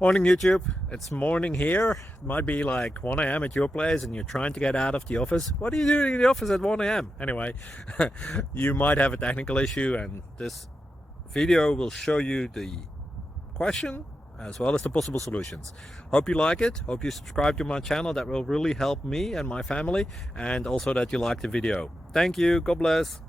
Morning YouTube, it's morning here. It might be like 1 a.m. at your place and you're trying to get out of the office. What are you doing in the office at 1 a.m.? Anyway, you might have a technical issue and this video will show you the question as well as the possible solutions. Hope you like it, hope you subscribe to my channel. That will really help me and my family, and also that you like the video. Thank you, God bless.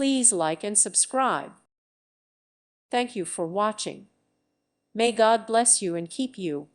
Please like and subscribe. Thank you for watching. May God bless you and keep you.